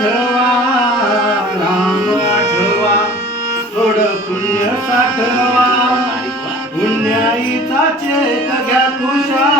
साठवा राम आठवा थोड पुण्य साठवा. पुण्याईचा चेक घ्या खुशा